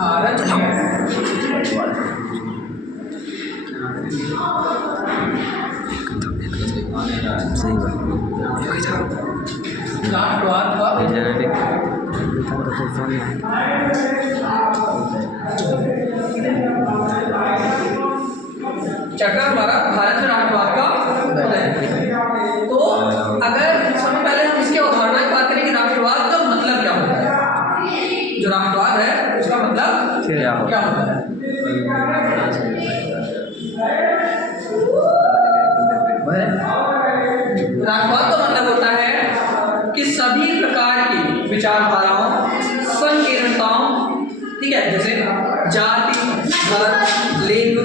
भारत सही बात राष्ट्रवाद का चक्कर हमारा भारत में राष्ट्रवाद का उदय। तो अगर सबसे पहले हम इसके अवधारणा की बात करें कि राष्ट्रवाद का मतलब क्या होता है, जो राष्ट्रवाद है उसका मतलब क्या होता है। राष्ट्रवाद का मतलब होता है कि सभी प्रकार की विचारधाराओं, संकीर्णताओं, ठीक है, जैसे जाति, धर्म, लिंग,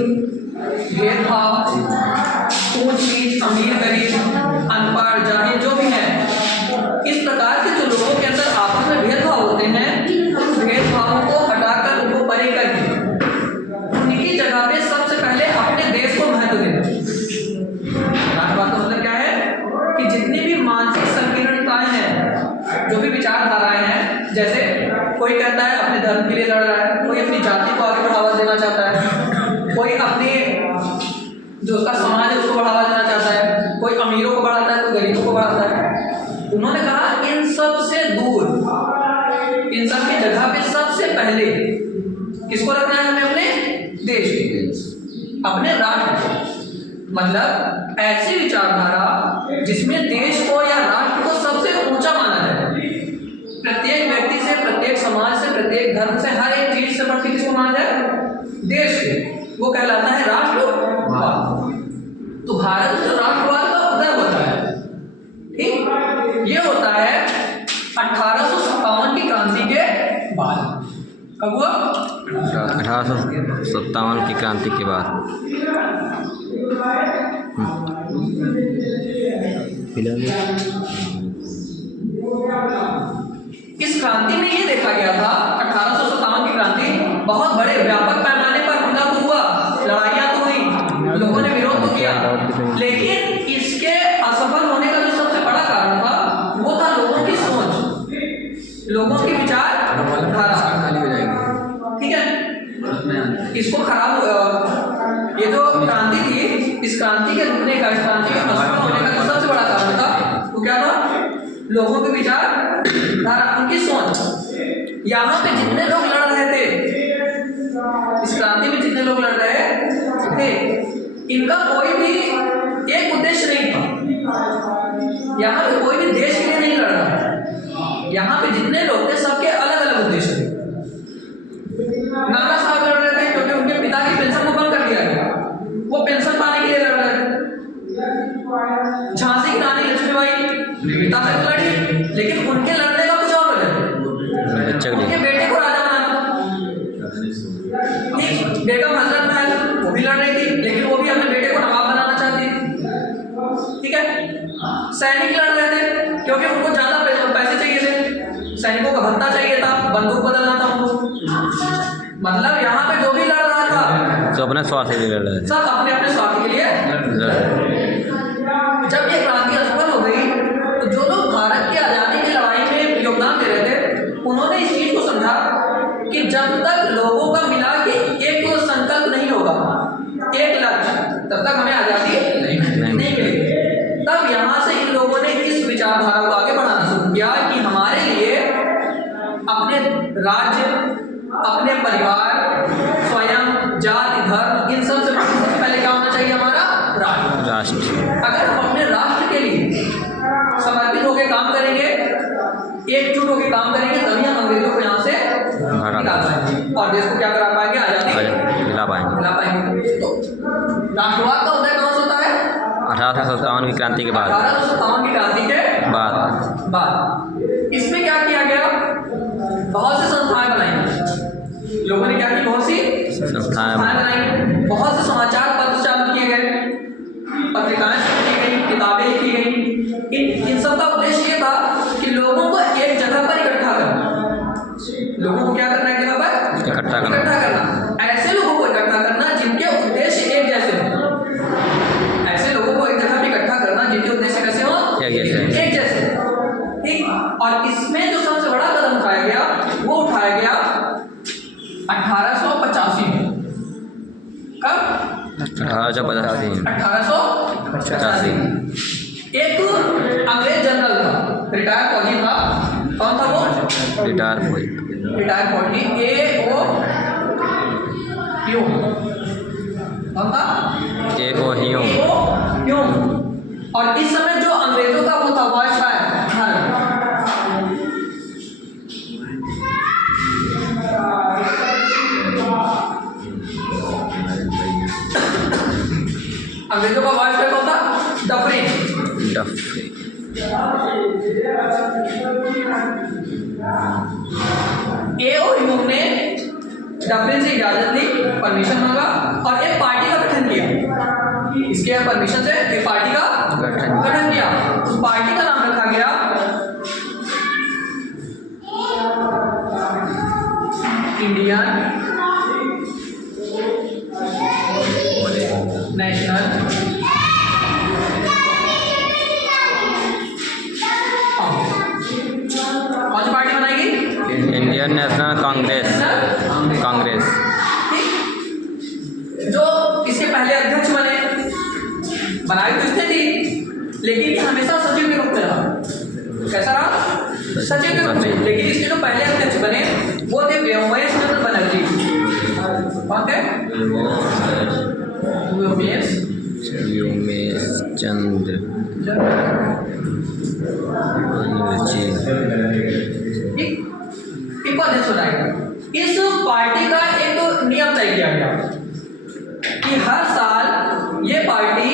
भेदभाव, ऊंच नीच, अमीर गरीब, अनपढ़ जाहिल, जो भी है, इस प्रकार के जो लोगों के अंदर आपस में भेदभाव होते हैं, उन भेदभावों को हटाकर उनको परे करके उनकी जगह पे सबसे पहले अपने देश को महत्व देना। राष्ट्रवाद का मतलब क्या है कि जितनी भी मानसिक संकीर्णताएं हैं, जो भी विचारधाराएं हैं, जैसे कोई कहता है अपने धर्म के लिए लड़ रहा है, कोई अपनी जाति को आगे बढ़ावा देना चाहता है, कोई अपने जो उसका समाज है उसको बढ़ावा देना चाहता है, कोई अमीरों को बढ़ाता है, कोई गरीबों को बढ़ाता है। उन्होंने कहा इन सब से दूर, इन सब की जगह पे सबसे पहले किसको रखना है हमें? अपने देश को, अपने राष्ट्र को। मतलब ऐसी विचारधारा जिसमें देश को या राष्ट्र को सबसे ऊंचा माना जाए। प्रत्येक व्यक्ति से, प्रत्येक समाज से, प्रत्येक धर्म से, हर एक चीज से बढ़ के किसको माना जाए? देश को। वो कहलाता है राष्ट्रवाद। तो भारत में जो राष्ट्रवाद का उदय होता है, ठीक, ये होता है 1857 की क्रांति के बाद। कब हुआ? 1857 की क्रांति के बाद। इस क्रांति में ये देखा गया था, 1857 की क्रांति, बहुत बड़े व्यापक पैमाने पर हमला तो हुआ, लड़ाइयाँ तो हुई, लोगों ने विरोध तो किया, लेकिन इसके असफल होने का जो सबसे बड़ा कारण था वो था लोगों की सोच, लोगों की विचारधारा। ठीक है, इसको खराब, ये जो क्रांति थी, इस क्रांति के रुकने का, इस क्रांति के असफल होने का जो सबसे बड़ा कारण था वो क्या था? लोगों की विचारधारा, उनकी सोच। यहाँ पे जितने लोग लड़ रहे थे, इस क्रांति में जितने लोग लड़ रहे थे, इनका कोई भी एक उद्देश्य नहीं था। यहाँ पे कोई भी देश के लिए नहीं लड़ रहा था। यहाँ पे जितने लोग थे सबके अलग अलग उद्देश्य थे। नाना साहब लड़ रहे थे क्योंकि उनके पिता की पेंशन को बंद कर दिया गया, वो पेंशन पाने के लिए लड़ रहे थे। झांसी की रानी लक्ष्मीबाई पिता से लड़ी, लेकिन उनके लड़ने का कुछ और वजह, उनके बेटे को राजा बनाना था। ठीक, बेगम हजरत महल वो भी लड़ रही थी, लेकिन वो भी अपने बेटे को नवाब बनाना चाहती। ठीक है, सैनिक लड़ रहे थे क्योंकि उनको ज्यादा पैसे चाहिए थे, सैनिकों का भत्ता चाहिए था, बंदूक बदलना था उनको। मतलब यहाँ पे जो भी लड़ रहा था तो अपने स्वार्थ के लिए लड़ रहे थे, सब अपने अपने स्वार्थ के लिए लड़ रहे थे। जब ये क्रांति असफल हो गई तो जो लोग भारत की आज़ादी की लड़ाई में योगदान दे रहे थे, उन्होंने इस चीज को समझा कि जब तक लोगों का मिला के एक संकल्प नहीं होगा, एक लक्ष्य, तब तक हमें आज़ादी नहीं मिलेगी। तब यहाँ से इन लोगों ने इस विचारधारा को आगे बढ़ाना शुरू किया कि हमारे लिए अपने राज्य, अपने परिवार, स्वयं, जाति, धर्म, इन सब से पहले क्या होना चाहिए? हमारा राष्ट्र। अगर हम अपने राष्ट्र के लिए समर्पित होकर काम करेंगे, एकजुट होकर काम करेंगे, तभी हम अंग्रेजों को यहाँ से निकाल पाएंगे और देश को क्या करा पाएंगे? आजादी दिला पाएंगे। तो राष्ट्रवाद का उदय कौन सा होता है? 1857 की क्रांति के बाद। 1857 की क्रांति के बाद इसमें क्या किया गया? बहुत सी संस्थाएं बनाई, लोगों ने क्या की? बहुत सी संस्थाएं बनाई, बहुत से समाचार पत्र चालू किए गए, पत्रिकाएं शुरू की गई, किताबें लिखी गई। इन सब का उद्देश्य ये था कि लोगों को एक जगह पर इकट्ठा करना। लोगों को क्या करना है? जगह पर इकट्ठा करना। ऐसे लोगों को इकट्ठा करना जिनके उद्देश्य एक जैसे हो। ऐसे लोगों को एक जगह पर इकट्ठा करना जिनके उद्देश्य कैसे हो? एक जैसे। ठीक, और इसमें जो सबसे बड़ा कदम उठाया गया वो उठाया गया 1885 में। कब? 1885 1885। एक अंग्रेज जनरल था, रिटायर्ड फौजी था। कौन था वो? रिटायर हुई रिटायर्ड फौजी A.O. ह्यूम। कौन था? A.O. ह्यूम। A.O. ह्यूम। और इस समय जो अंग्रेजों का वो था वायसराय भारत। अंग्रेजों का वायसराय कौन था? डफरिन। A.O. ह्यूम ने डफरिन से इजाजत ली, परमिशन मांगा और एक पार्टी का गठन किया। इसके परमिशन से एक पार्टी का गठन किया। उस पार्टी का नाम रखा गया इंडियन नेशनल कौन सी पार्टी बनाएगी? Indian national Congress. जो इसके पहले अध्यक्ष बनाई तो इसने थी, लेकिन ये हमेशा सचिव के रूप में रहा। कैसा रहा? सचिव के रूप में। लेकिन इसके जो पहले अध्यक्ष बने वो थे व्योमेश चंद्र बनर्जी। कौन थे? व्योमेश चंद्र इनको अध्यक्ष बनाया। इस पार्टी का एक नियम तय किया गया कि हर साल ये पार्टी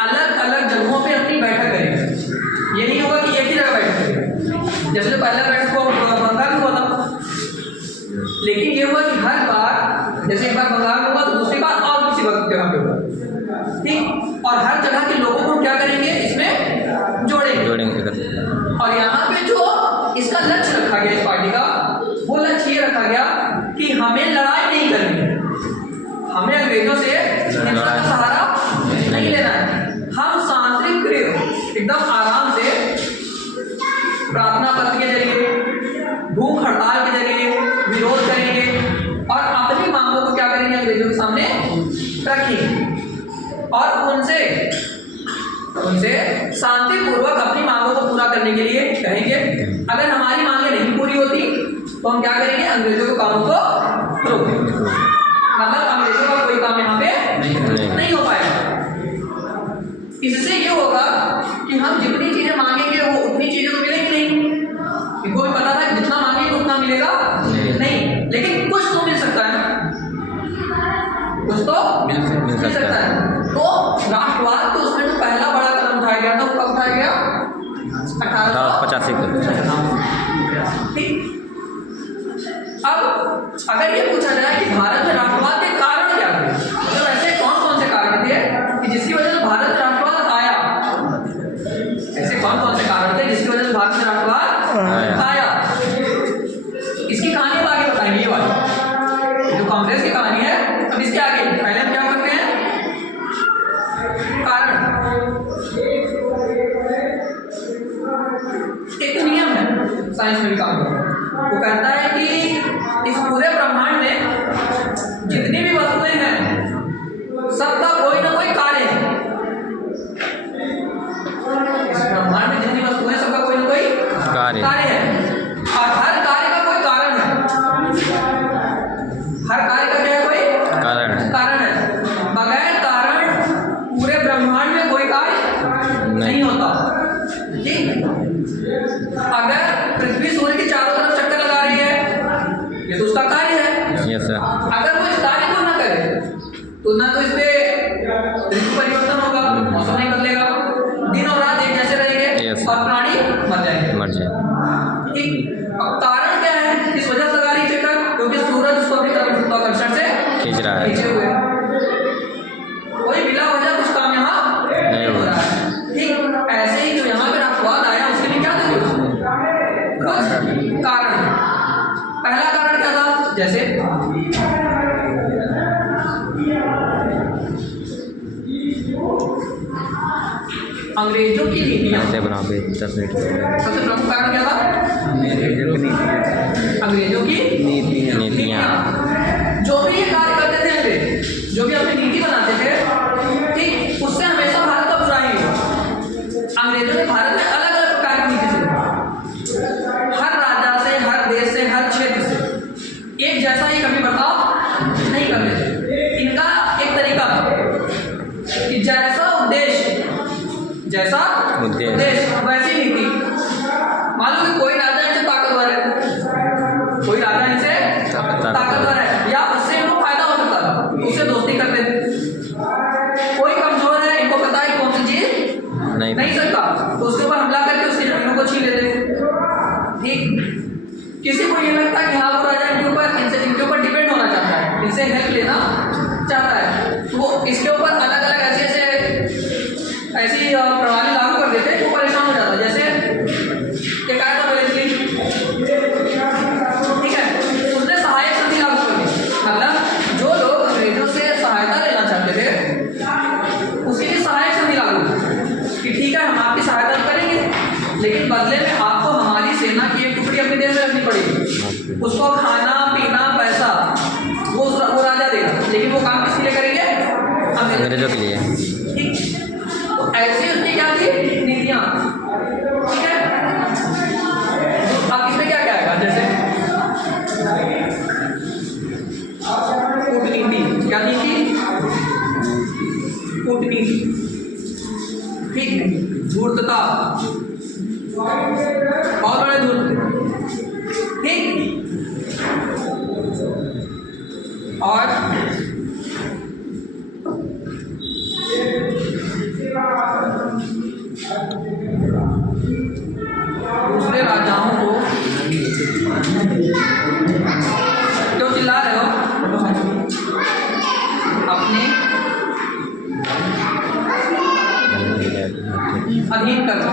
अलग अलग जगहों पे अपनी बैठक करेगी। ये नहीं होगा कि एक ही जगह बैठक करेगी। जैसे पहला बैठक को बंगाल में हुआ था, लेकिन ये हुआ कि हर बार, जैसे एक बार बंगाल में हुआ तो दूसरी बार और किसी वक्त जगह पे हुआ। ठीक। और हर जगह के लोगों को क्या करेंगे? इसमें जोड़ेंगे। और यहाँ पे जो इसका लक्ष्य रखा गया इस पार्टी का, वो लक्ष्य ये रखा गया कि हमें लड़ाई नहीं करनी है, हमें अंग्रेजों से हिंसा का सहारा नहीं लेना है। हम शांतिप्रिय एकदम आराम से प्रार्थना पत्र के जरिए, भूख हड़ताल के जरिए विरोध करेंगे और अपनी मांगों को क्या करेंगे? अंग्रेजों के सामने रखेंगे और उनसे शांतिपूर्वक अपनी मांगों को पूरा करने के लिए कहेंगे। अगर हमारी मांगें नहीं पूरी होती तो हम क्या करेंगे? अंग्रेजों के कामों को रोकेंगे। मतलब अंग्रेजों का कोई काम यहाँ पे नहीं हो पाएगा। इससे ये होगा कि हम जितनी चीजें मांगेंगे वो उतनी चीजें तो मिलेंगी नहीं। इनको भी पता था कि जितना मांगेंगे उतना मिलेगा नहीं, लेकिन कुछ तो मिल सकता है, कुछ तो मिल सकता है। तो राष्ट्रवाद तो उसमें जो पहला बड़ा कदम उठाया गया था वो कब उठाया गया? 1885 को। ठीक। अब अगर ये पूछा जाए कि भारत में राष्ट्रवाद के कारण क्या थे, तो ऐसे कौन कौन से कारण थे कि जिसकी वजह से भारत में राष्ट्रवाद आया? ऐसे कौन कौन से कारण थे जिसकी वजह से भारत में राष्ट्रवाद आया? इसकी कहानी अब आगे बताएंगे। ये वाली जो कांग्रेस की कहानी है, अब इसके आगे पहले हम क्या करते हैं? कारण। एक नियम है साइंस में भी काम करता है, वो कहता है कि इस पूरे ब्रह्मांड में जितनी भी वस्तुएं हैं सबका कोई ना कोई कार्य है। इस ब्रह्मांड में जितनी वस्तुएं हैं सबका कोई ना कोई कार्य है और हर कार्य का कोई कारण है। हर कार्य का क्या है? कोई कारण है। बगैर कारण पूरे ब्रह्मांड में कोई कार्य नहीं होता। ठीक। अगर पृथ्वी सूर्य के चारों तरफ चक्कर लगा रही है, ये तो उसका कार्य है। Yes sir. अगर वो इस कार्य को ना करे तो ना तो इस पे ऋतु परिवर्तन होगा, मौसम नहीं बदलेगा, दिन और रात एक जैसे रहेंगे और प्राणी मर जाएंगे। ठीक। अब कारण क्या है? इस वजह से लगा रही चक्कर क्योंकि सूरज उसको अपनी तरफ गुरुत्वाकर्षण से खींचे हुए। कोई बिना वजह कुछ काम यहाँ नहीं हो रहा है। ठीक। ऐसे ही जो यहाँ पे राष्ट्रवाद आया उसके लिए क्या जरूरत है? कारण। पहला कारण क्या था? जैसे अंग्रेजों की नीतियां। सबसे प्रमुख कारण क्या था? अंग्रेजों की नीतियां। जो भी ये कार्य करते थे अंग्रेज, जो भी अपनी नीति बनाते थे, ठीक, उससे हमेशा भारत का बुरा ही हुआ। अंग्रेजों ने भारत में अलग अलग प्रकार की नीति चलाई, हर राजा से, हर देश से, हर क्षेत्र से एक जैसा ही कभी बर्ताव नहीं करते थे। इनका एक तरीका था कि जैसा उद्देश्य वैसी नीति। मान लो कि कोई राजा इनसे ताकतवर है, कोई राजा इनसे ताकतवर है या उससे इनको फायदा हो सकता है, उससे दोस्ती करते थे। कोई कमजोर है, इनको पता है कौन सी चीज नहीं सकता, तो उसके ऊपर हमला करके उसकी जमीनों को छीन लेते। ठीक, किसी को ये लगता है कि हाँ वो राजा इनके ऊपर डिपेंड होना चाहता है, इनसे हेल्प लेना चाहता है, तो वो इसके ऊपर अलग अलग ऐसी प्रणाली लागू कर देते हैं, वो परेशान हो जाता है। जैसे एक आया था ठीक है, उसने सहायक संधि लागू कर दी। मतलब जो लोग अंग्रेजों से सहायता लेना चाहते थे उसी की सहायक संधि लागू कि ठीक है हम आपकी सहायता करेंगे, लेकिन बदले में आपको हमारी सेना की एक टुकड़ी अपनी देश में रखनी पड़ेगी, उसको खाना पीना पैसा वो राजा देगा, लेकिन वो काम किसके लिए करेंगे? अंग्रेजों के लिए। ठीक, तो ऐसी उसकी क्या थी नीतियाँ। ठीक है, अब इसमें क्या क्या आएगा? जैसे कूटनीति, क्या नीति? कूटनीति। ठीक, धूर्तता, बहुत बड़े धूर्त। ठीक, और दूसरे राजाओं को क्यों चिल्ला रहे हो? अपने अधीन करना।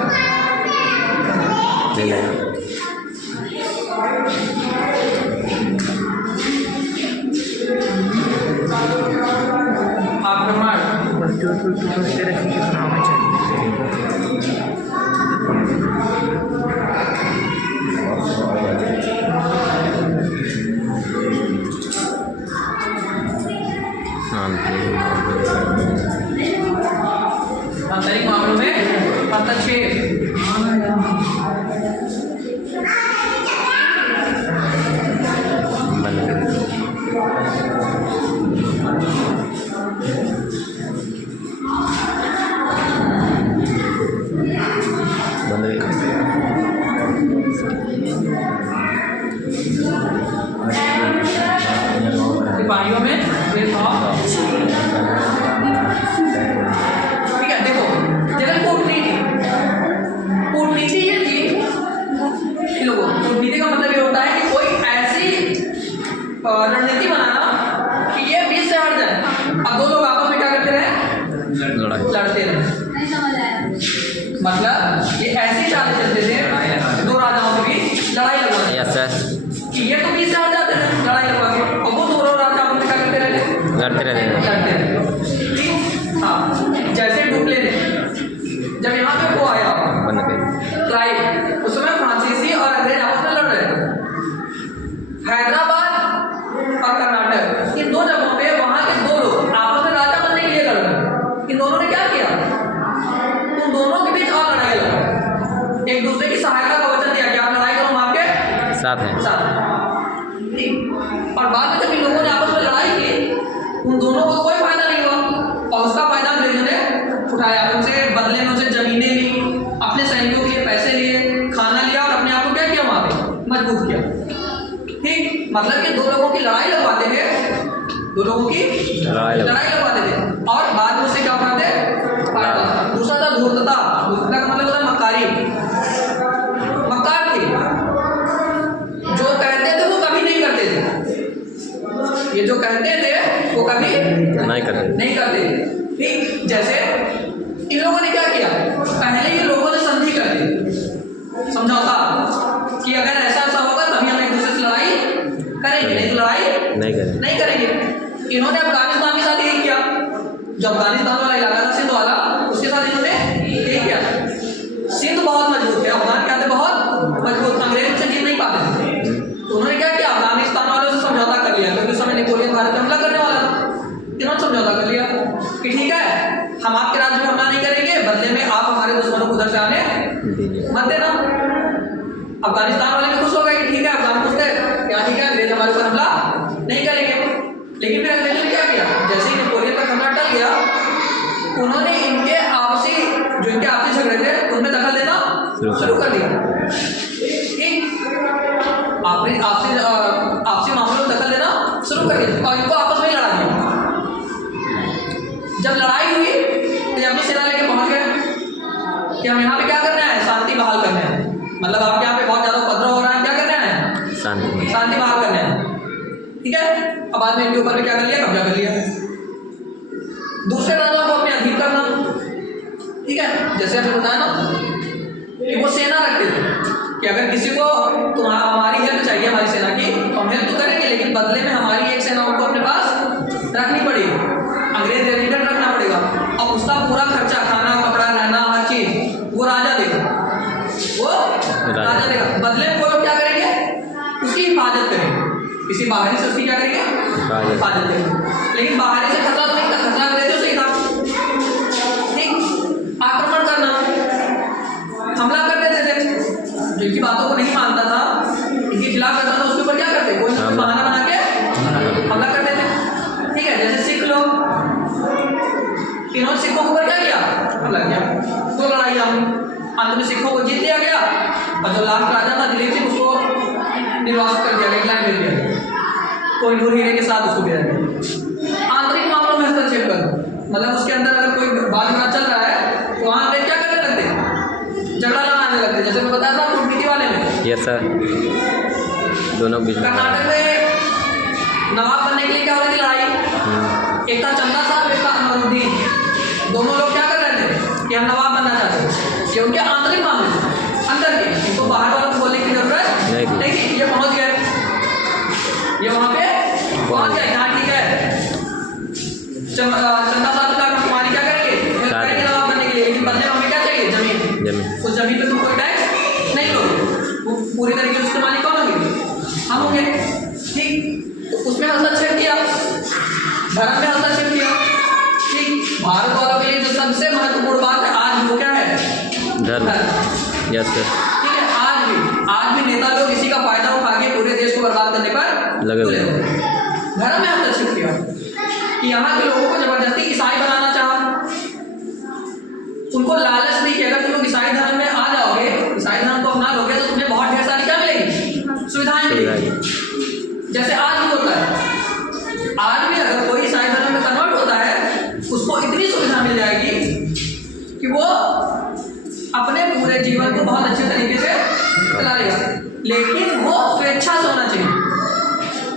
आक्रमण आंतरिक मामलों में हस्तक्षेप। सिपाहियों में भेदभाव। ठीक है, देखो जरा कूटनीति ये थी लोगों। कूटनीति का मतलब ये होता है कि कोई ऐसी रणनीति बनाना कि ये बीच से हट जाए। अब दो लोग आपस में क्या करते रहे? लड़ते रहे। मतलब ये ऐसी चालें चलते थे दो राजाओं के बीच लड़ाई लगवा कि ये तो बीच से हट जाते थे लड़ाई लगवा के, और वो दोनों राजा आपस में क्या करते रहते? लड़ते रहते। ठीक, हाँ, जैसे डुप्ले ने जब यहाँ पे वो आया क्लाइव, उस समय फ्रांसीसी और अंग्रेज आपस में लड़ रहे थे। हैदराबाद और कर्नाटक इन दो जगहों पे वहाँ के दो लोग आपस में राजा बनने के लिए लड़ रहे। इन दोनों ने क्या किया? उन दोनों के बीच और लड़ाई लगा, एक दूसरे की सहायता का वचन दिया कि आप लड़ाई करो, हम आपके साथ हैं। ठीक, और बाद में जब इन लोगों ने आपस में लड़ाई की, उन दोनों को कोई फायदा नहीं हुआ, और उसका फायदा अंग्रेजों ने उठाया। उनसे बदले में उनसे जमीनें ली, अपने सैनिकों के लिए पैसे लिए, खाना लिया, और अपने आप को क्या किया? वहाँ पे मजबूत किया। ठीक, मतलब कि दो लोगों की लड़ाई लगवाते थे, दो लोगों की लड़ाई लगवाते थे, और बाद में उसे क्या उठाते? फायदा। दूसरा था धूर्तता। धूर्तता का मतलब होता है मक्कारी। मक्कार थे, जो कहते थे वो कभी नहीं करते थे। ये जो कहते थे वो कभी नहीं करते थे। ठीक, जैसे इन लोगों ने क्या किया? पहले ही लोगों ने संधि कर दी, समझौता, कि अगर ऐसा ऐसा होगा तभी हम एक दूसरे से लड़ाई करेंगे, नहीं तो लड़ाई नहीं करेंगे। इन्होंने अफगानिस्तान के साथ यही किया। जो अफगानिस्तान वाला इलाका था, सिंध वाला, उसके साथ इन्होंने यही किया। सिंध बहुत मजबूत है, अफगान क्या थे? बहुत मजबूत, अंग्रेज से जीत नहीं पाते थे। तो उन्होंने क्या किया? अफगानिस्तान वालों से समझौता कर लिया, क्योंकि उस समय नेपोलियन भारत पे हमला करने वाला था। इन्होंने समझौता कर लिया कि ठीक है, हम आपके राज्य में हमला नहीं करेंगे, बदले में आप हमारे दुश्मनों को उधर से आने मत देना। अफगानिस्तान वाले भी खुश हो गए कि ठीक है, अफगान खुश थे क्या, ठीक है, अंग्रेज हमारे ऊपर हमला नहीं करेंगे। लेकिन फिर अंग्रेजों ने क्या किया, जैसे ही नेपोलियन का खतरा टल गया, उन्होंने इनके आपसी झगड़े थे उनमें दखल देना शुरू कर दिया। ठीक, आपसी मामलों में दखल देना शुरू कर दिया और इनको आपस में लड़ा दिया। जब लड़ाई हुई तो अपनी सेना लेके पहुंच गए कि हम यहाँ पे क्या करना है, शांति बहाल करना है। मतलब आपके यहाँ पे बहुत ज्यादा उपद्रव हो रहा है, क्या करना है, शांति बहाल करना है। ठीक है, अब बाद में इनके ऊपर में क्या कर लिया, कब्जा कर लिया, दूसरे राजाओं को अपने अधीन करना। ठीक है, जैसे आपने बताया ना कि वो सेना रखते थे कि अगर किसी को हमारी हेल्प चाहिए, हमारी सेना की, तो हम हेल्प तो करेंगे, लेकिन बदले में हमारी एक सेना को अपने पास रखनी पड़ेगी, अंग्रेज रेजिडेंट रखना पड़ेगा, और उसका पूरा खर्चा, खाना कपड़ा रहना हर चीज वो राजा देगा, बदले में वो लोग क्या करेंगे, उसकी हिफाजत करेंगे, किसी बाहरी से उसकी क्या करेंगे, हिफाजत करेंगे। लेकिन बाहरी से खतरा तो नहीं था, खतरा अंग्रेजों से ही था। ठीक, आक्रमण करना, हमला कर देते थे, जिनकी बातों को नहीं मानता था, इनके खिलाफ करता था, उसके ऊपर क्या करते, कोई ना कोई बहाना बना के हमला कर देते। ठीक है, जैसे सिख लोग, इन्होंने सिखों के ऊपर क्या किया, हमला किया, तो लड़ाई हुई, अंत में सिखों को जीत दिया गया, और जो लास्ट राजा था दिलीप सिंह, उसको निर्वासित कर दिया, इंग्लैंड भेज दिया, कोहिनूर हीरे के साथ उसको भेजा गया। आंतरिक मामलों में हस्तक्षेप कर, मतलब उसके अंदर अगर कोई बात बुरा चल रहा है तो वहाँ पे क्या करने लगते, झगड़ा लगाने लगते। जैसे मैं बताया था कूटनीति वाले में, यस सर, दोनों बीच में कर्नाटक में नवाब बनने के लिए क्या हो रही थी लड़ाई, एक था चंदा साहब, एक था अमरुद्दीन, दोनों लोग क्या कर रहे थे कि हम नवाब बनना चाहते हैं। ये उनके आंतरिक मामले थे, अंदर के, इनको बाहर वालों को बोलने की जरूरत नहीं थी। ये पहुंच गए, ये वहाँ पे पहुंच गए, हाँ ठीक है, चंदा साहब का कुमारी क्या करेंगे नवाब बनने के लिए, लेकिन बदले में हमें क्या चाहिए, जमीन। उस जमीन पे तुम कोई टैक्स नहीं लोगे, पूरी तरीके से उसके मालिक कौन होंगे, हम होंगे। ठीक, तो उसमें हस्तक्षेप किया, धर्म में हस्तक्षेप किया। ठीक, भारत वालों के लिए जो सबसे महत्वपूर्ण बात है आज वो क्या है, धर्म। यस सर, ठीक है, आज भी नेता लोग इसी का फायदा उठा के पूरे देश को बर्बाद करने पर लगे हुए। धर्म में हस्तक्षेप किया कि यहाँ के लोगों को जबरदस्ती ईसाई बनाना चाहा, उनको लालच दी कि अगर तुम लोग ईसाई धर्म में आ जाओगे, ईसाई धर्म को अपना लोगे, तो तुम्हें बहुत ढेर सारी क्या मिलेगी, सुविधाएं मिलेगी। जैसे आज भी होता है, आज भी अगर कोई ईसाई धर्म में कन्वर्ट होता है, उसको इतनी सुविधा मिल जाएगी कि वो अपने पूरे जीवन को बहुत अच्छे तरीके से चला लेगा, लेकिन वो स्वेच्छा से होना चाहिए।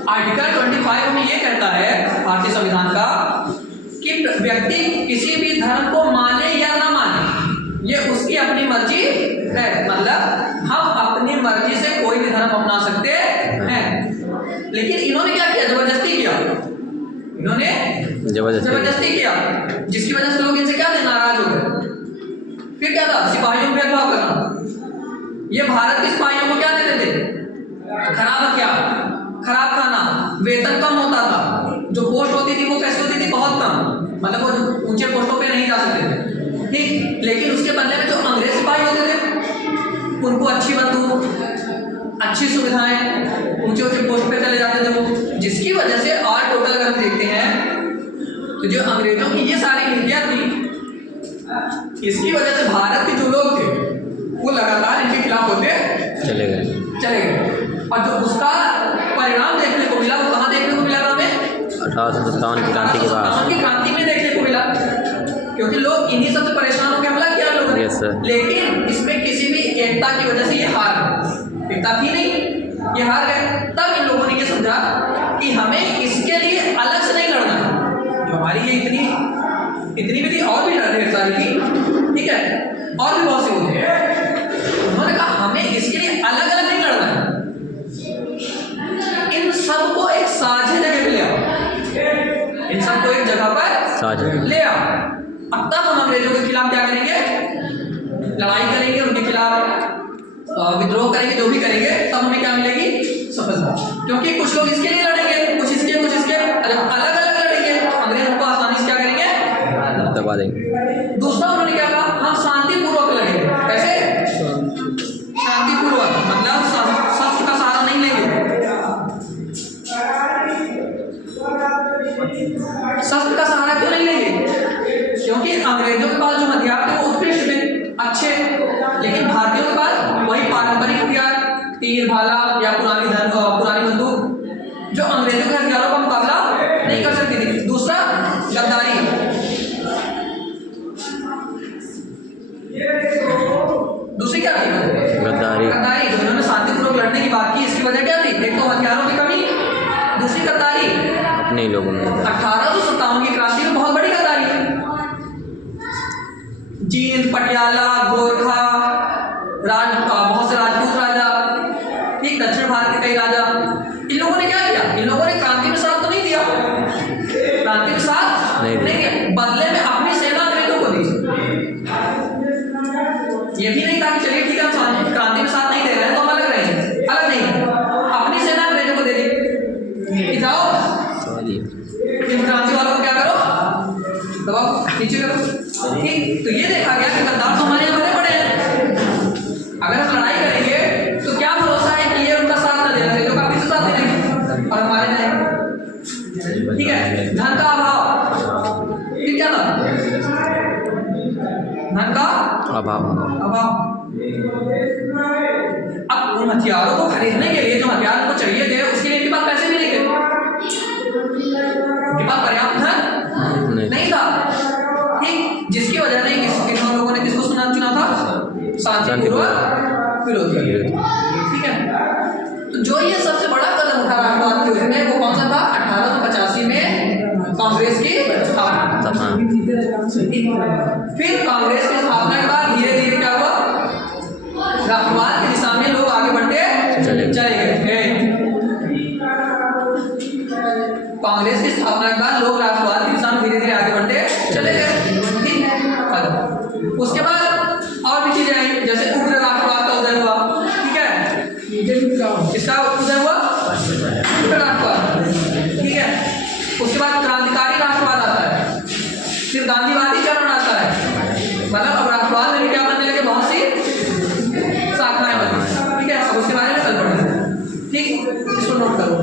आर्टिकल 25 में ये कहता है भारतीय संविधान का कि व्यक्ति किसी भी धर्म को माने या ना माने, ये उसकी अपनी मर्जी है। मतलब हम अपनी मर्जी से कोई भी धर्म अपना सकते हैं, लेकिन इन्होंने क्या किया, जबरदस्ती किया, इन्होंने जबरदस्ती किया, जिसकी वजह से लोग इनसे क्या थे, नाराज हो गए। फिर क्या था, सिपाहियों में भेदभाव करना। ये भारत के सिपाहियों को क्या देते थे, खराब हथियार, खराब खाना, वेतन कम होता था, जो पोस्ट होती थी वो कैसी होती थी, बहुत कम, मतलब वो जो ऊंचे पोस्टों पे नहीं जा सकते थे। ठीक, लेकिन उसके बदले में जो अंग्रेज सिपाही होते थे उनको अच्छी बंदूक, अच्छी सुविधाएं, ऊंचे ऊंचे पोस्ट पे चले जाते थे वो, जिसकी वजह से और टोटल अगर हम देखते हैं तो जो अंग्रेजों की ये सारी नीतियाँ थी, इसकी वजह से भारत के जो लोग थे वो लगातार इनके खिलाफ होते चले गए। और जो उसका परिणाम देखने को मिला, वो कहाँ देखने को मिला था हमें, 1857 की क्रांति के बाद, 1857 की क्रांति में देखने को मिला, क्योंकि लोग इन्हीं सबसे परेशान होकर हमला किया लोगों ने। लेकिन इसमें किसी भी एकता की वजह से ये हार गए, एकता थी नहीं, ये हार गए। तब इन लोगों ने ये समझा कि हमें इसके लिए अलग से नहीं लड़ना है, जो हमारी ये इतनी भी थी, और भी ढेर सारी थी, ठीक है, और भी बहुत सी होती है। उन्होंने कहा हमें इसके लिए अलग अलग नहीं लड़ना है, इन सबको एक साझे जगह पे ले आओ, इन सबको एक जगह पर ले आओ, अब तब हम अंग्रेजों के खिलाफ क्या करेंगे, लड़ाई करेंगे, उनके खिलाफ विद्रोह करेंगे, जो भी करेंगे, तब हमें क्या मिलेगी, सफलता। क्योंकि कुछ लोग इसके लिए लड़ेंगे, कुछ इसके उसके अलग अलग लड़ेंगे, अंग्रेजों को आसानी से क्या करेंगे, दबा देंगे। दूसरा उन्होंने क्या कहा, हम शांतिपूर्वक लड़ेंगे। कैसे? शांतिपूर्वक, मतलब शस्त्र का सहारा नहीं लेंगे, शस्त्र का सहारा क्यों नहीं लेंगे? क्योंकि अंग्रेजों के पास जो हथियार थे वो उत्कृष्ट थे, अच्छे, लेकिन भारतीयों के पास वही पारंपरिक हथियार, तीर भाला या पुरानी बंदूक, जो अंग्रेजों के हथियारों का मुकाबला नहीं कर सकती थी। दूसरा गद्दारी, दूसरी क्या थी? गद्दारी। गद्दारी। उन्होंने शांतिपूर्वक लड़ने की बात की, इसकी वजह क्या थी? एक तो हथियारों की कमी, दूसरी गद्दारी। अपने ही लोगों में 1857 की क्रांति में बहुत बड़ी गद्दारी है। जींद, पटियाला, गोरखा, बहुत से राजपूत राजा, ठीक, दक्षिण भारत के कई राजा, इन लोगों ने क्या किया? इन लोगों ने क्रांति में साथ तो नहीं दिया, क्रांति में साथ नहीं दिया, बदले में अपनी सेना अंग्रेजों को दी। ये भी नहीं था कि चलिए ठीक है हम क्रांति में साथ नहीं दे रहे हैं तो हम अलग रहेंगे, अलग नहीं, अपनी सेना अंग्रेजों को दे दी कि जाओ इन क्रांति वालों को क्या करो, दबाओ, नीचे करो। ठीक, तो ये देखा गया कि गद्दार तो हमारे यहाँ बने पड़े हैं, अगर हम लड़ाई करेंगे तो क्या भरोसा है कि ये उनका साथ न दे रहे, जो काफी साथ दे देंगे और हमारे नहीं। ठीक है, धन का अभाव, फिर क्या था? धन का अभाव। अब उन हथियारों को खरीदने के लिए जो हथियार को चाहिए थे उसके लिए इनके पास पैसे भी नहीं थे, उनके पास पर्याप्त धन नहीं था। ठीक, जिसकी वजह से इन लोगों ने किसको चुना था? शांतिपूर्वक विरोध किया। ठीक है, तो जो ये सबसे बड़ा कदम उठा राष्ट्रवाद के उसमें वो कौन सा था? 1885 में कांग्रेस की स्थापना। फिर कांग्रेस की स्थापना के बाद धीरे धीरे क्या हुआ? राष्ट्रवाद की दिशा में लोग आगे बढ़ते चले गए। कांग्रेस की स्थापना के बाद लोग राष्ट्रवाद की दिशा में धीरे धीरे आगे बढ़ते चले गए। उसके बाद और भी चीजें आई, जैसे उग्र राष्ट्रवाद का उदय हुआ। ठीक है, इसका उदय हुआ उग्र राष्ट्रवाद। ठीक है, उसके बाद क्रांतिकारी राष्ट्रवाद आता है, फिर गांधीवादी चरण आता है, मतलब अब राष्ट्रवाद में भी क्या बनने लगे, बहुत सी शाखाएं बनी। ठीक है, अब उसके बारे में कल पढ़ेंगे। ठीक, इसको नोट करो।